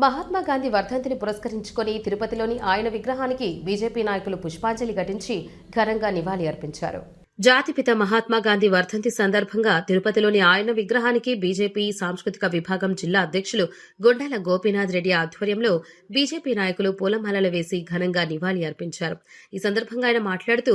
మహాత్మా గాంధీ వర్ధంతిని పురస్కరించుకొని తిరుపతిలోని ఆయన విగ్రహానికి బీజేపీ నాయకులు పుష్పాంజలి ఘటించి ఘనంగా నివాళి అర్పించారు. జాతిపిత మహాత్మా గాంధీ వర్ధంతి సందర్భంగా తిరుపతిలోని ఆయన విగ్రహానికి బీజేపీ సాంస్కృతిక విభాగం జిల్లా అధ్యక్షులు గుండాల గోపీనాథ్ రెడ్డి ఆధ్వర్యంలో బీజేపీ నాయకులు పూలమాలలు వేసి ఘనంగా నివాళి అర్పించారు. ఈ సందర్భంగా ఆయన మాట్లాడుతూ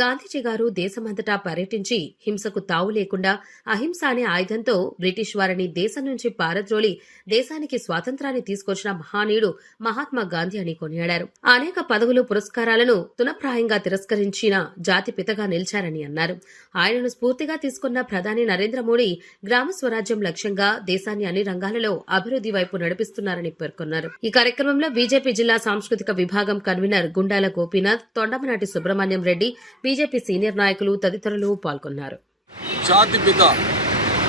గాంధీజీ గారు దేశమంతటా పర్యటించి హింసకు తావు లేకుండా అహింస అనే ఆయుధంతో బ్రిటిష్ వారిని దేశం నుంచి పారద్రోలి దేశానికి స్వాతంత్రాన్ని తీసుకొచ్చిన మహానీయుడు మహాత్మా గాంధీ అని కొనియాడారు. అనేక పదవులు పురస్కారాలను తునప్రాయంగా తిరస్కరించిన జాతిపితగా నిలిచారని అన్నారు. ఆయనను స్ఫూర్తిగా తీసుకున్న ప్రధాని నరేంద్ర మోడీ గ్రామ స్వరాజ్యం లక్ష్యంగా దేశాన్ని అన్ని రంగాలలో అభివృద్ది వైపు నడిపిస్తున్నారని పేర్కొన్నారు. ఈ కార్యక్రమంలో బీజేపీ జిల్లా సాంస్కృతిక విభాగం convener Gundala Gopinath, Thondamanati Subrahmanyam Reddy, BJP senior నాయకులు తదితరులు పాల్గొన్నారు. జాతిపిత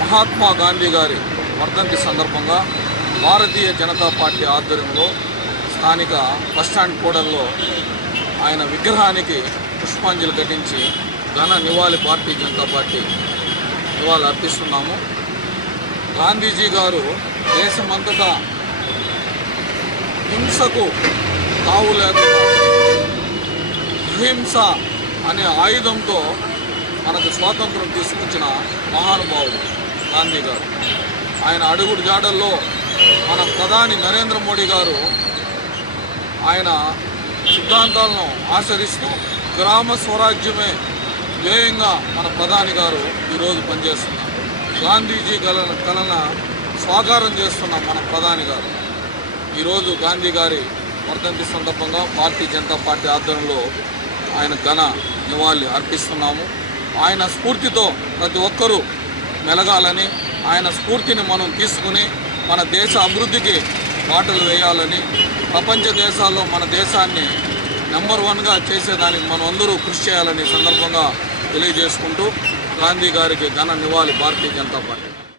మహాత్మా గాంధీ గారి వర్ధంతి సందర్భంగా భారతీయ జనతా పార్టీ ఆధ్వర్యంలో స్థానిక బస్టాండ్ కూడల్లో ఆయన విగ్రహానికి పుష్పాంజలి ఘటించి ఘన నివాళి భారతీయ జనతా పార్టీ నివాళి అర్పిస్తున్నాము. గాంధీజీ గారు దేశమంతటా హింసకు తావు లేకుండా అహింస అనే ఆయుధంతో మనకు స్వాతంత్రం తీసుకొచ్చిన మహానుభావుడు గాంధీ గారు. ఆయన అడుగుడు జాడల్లో మన ప్రధాని నరేంద్ర మోడీ గారు ఆయన సిద్ధాంతాలను ఆచరిస్తూ గ్రామ స్వరాజ్యమే ధ్యేయంగా మన ప్రధాని గారు ఈరోజు పనిచేస్తున్నారు. గాంధీజీ కలన స్వాకారం చేస్తున్న మన ప్రధాని గారు ఈరోజు గాంధీ గారి వర్ధంతి సందర్భంగా భారతీయ జనతా పార్టీ ఆధ్వర్యంలో ఆయన ఘన నివాళి అర్పిస్తున్నాము. ఆయన స్ఫూర్తితో ప్రతి ఒక్కరూ మెలగాలని, ఆయన స్ఫూర్తిని మనం తీసుకుని మన దేశ అభివృద్ధికి బాటలు వేయాలని, ప్రపంచ దేశాల్లో మన దేశాన్ని నెంబర్ 1గా చేసేదానికి మనం అందరూ కృషి చేయాలని సందర్భంగా తెలియజేసుకుంటూ గాంధీ గారికి ఘన నివాళి భారతీయ జనతా పార్టీ.